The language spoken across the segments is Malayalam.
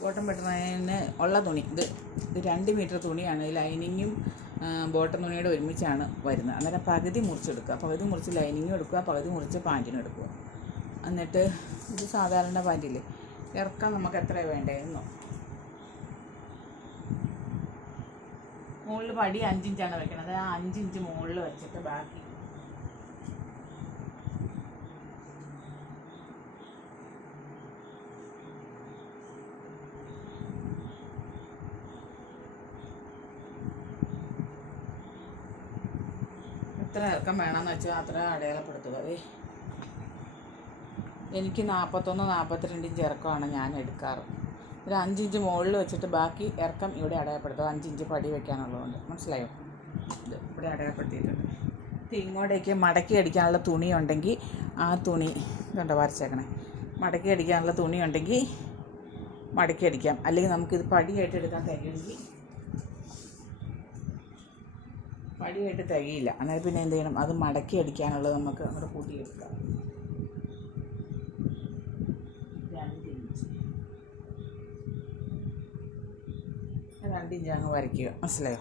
ബോട്ടം വെട്ടുന്നതിന് ഉള്ള തുണി ഇത് ഇത് രണ്ട് മീറ്റർ തുണിയാണ്. ലൈനിങ്ങും ബോട്ടം തുണിയുടെ ഒരുമിച്ചാണ് വരുന്നത്. അന്നേരം പകുതി മുറിച്ചെടുക്കുക. പകുതി മുറിച്ച് ലൈനിങ്ങും എടുക്കുക പകുതി മുറിച്ച് പാന്റിനും എടുക്കുക. എന്നിട്ട് ഇത് സാധാരണ പാന്റില്ലേ ഇറക്കാൻ നമുക്ക് എത്രയാണ് വേണ്ടതെന്നോ മുകളിൽ പടി അഞ്ചിഞ്ചാണ് വെക്കണത്. ആ അഞ്ചിഞ്ച് മുകളിൽ വെച്ചിട്ട് ബാക്കി എത്ര ഇറക്കം വേണമെന്ന് വെച്ചാൽ അത്ര അടയാളപ്പെടുത്തുക. എനിക്ക് നാൽപ്പത്തൊന്ന് നാൽപ്പത്തിരണ്ട് ഇഞ്ച് ഇറക്കമാണ് ഞാൻ എടുക്കാറ്. ഒരു അഞ്ചിഞ്ച് മുകളിൽ വെച്ചിട്ട് ബാക്കി ഇറക്കം ഇവിടെ അടയാളപ്പെടുത്തുക. അഞ്ചിഞ്ച് പടി വെക്കാനുള്ളതുകൊണ്ട്. മനസ്സിലായോ? ഇത് ഇവിടെ അടയാളപ്പെടുത്തിയിട്ടുണ്ട്. ഇങ്ങോട്ടേക്ക് മടക്കി അടിക്കാനുള്ള തുണി ഉണ്ടെങ്കിൽ ആ തുണി കണ്ടോ വരച്ചേക്കണേ. മടക്കി അടിക്കാനുള്ള തുണി ഉണ്ടെങ്കിൽ മടക്കി അടിക്കാം. അല്ലെങ്കിൽ നമുക്കിത് പടിയായിട്ട് എടുക്കാൻ കഴിയുമെങ്കിൽ പടിയായിട്ട് തികയില്ല. അന്നേരം പിന്നെ എന്ത് ചെയ്യണം? അത് മടക്കി അടിക്കാനുള്ളത് നമുക്ക് നമ്മുടെ കൂട്ടിയെടുക്കാം. രണ്ട് ഇഞ്ച് അങ്ങ് വരയ്ക്കുക. മനസ്സിലായോ?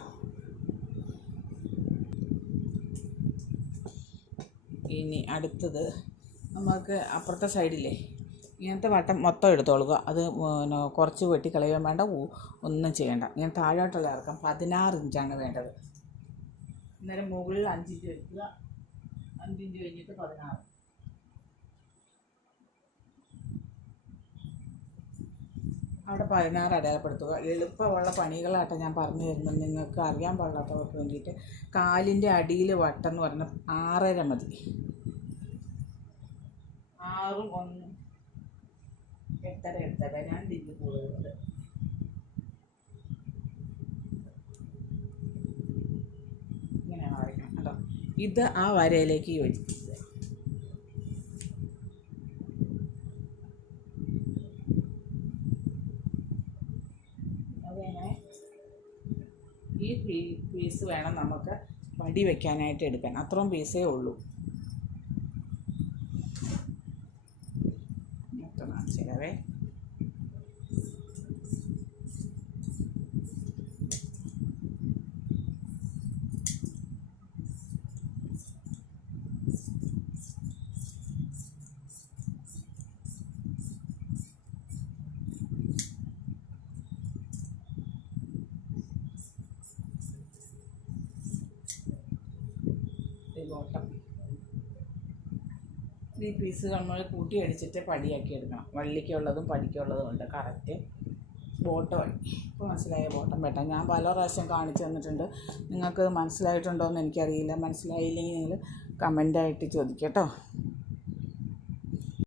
ഇനി അടുത്തത് നമുക്ക് അപ്പുറത്തെ സൈഡിലേ ഇങ്ങനത്തെ വട്ടം മൊത്തം എടുത്തോളുക. അത് കുറച്ച് വെട്ടി കളയാൻ വേണ്ട ഒന്നും ചെയ്യേണ്ട. ഇങ്ങനെ താഴോട്ടുള്ള ഇറക്കം. പതിനാറ് ഇഞ്ചാണ് വേണ്ടത്. അന്നേരം മുകളിൽ അഞ്ചിഞ്ച് വെക്കുക അഞ്ചിഞ്ച് കഴിഞ്ഞിട്ട് പതിനാറ്. അവിടെ പതിനാറ് അടയാളപ്പെടുത്തുക. എളുപ്പമുള്ള പണികളാട്ടോ ഞാൻ പറഞ്ഞു തരുന്നത്. നിങ്ങൾക്ക് അറിയാൻ പാടില്ലാത്തവർക്ക് വേണ്ടിയിട്ട് കാലിന്റെ അടിയിൽ വട്ടം എന്ന് പറഞ്ഞാൽ ആറര മതി. ആറും ഒന്ന് എട്ടര എട്ടര. ഞാൻ തിരിഞ്ഞു ഇങ്ങനെയാണ് വരയ്ക്കണം കേട്ടോ ഇത് ആ വരയിലേക്ക് യോജിപ്പിക്കുക. ഈ പീസ് വേണം നമുക്ക് വടി വെക്കാനായിട്ട് എടുക്കാൻ. അത്രയും പീസേ ഉള്ളൂ മൊത്തം കാണിച്ചുതരാവേ ബോട്ടം ഈ പീസ് നമ്മൾ കൂട്ടി അടിച്ചിട്ട് പടിയാക്കി എടുക്കണം. വള്ളിക്കുള്ളതും പടിക്കുള്ളതും ഉണ്ട്. കറക്റ്റ് ബോട്ടം ഇപ്പോൾ മനസ്സിലായ? ബോട്ടം വേട്ട ഞാൻ പല പ്രാവശ്യം കാണിച്ചു തന്നിട്ടുണ്ട്. നിങ്ങൾക്ക് മനസ്സിലായിട്ടുണ്ടോ എന്ന് എനിക്കറിയില്ല. മനസ്സിലായില്ലെങ്കിൽ നിങ്ങൾ കമന്റായിട്ട് ചോദിക്കട്ടോ കേട്ടോ.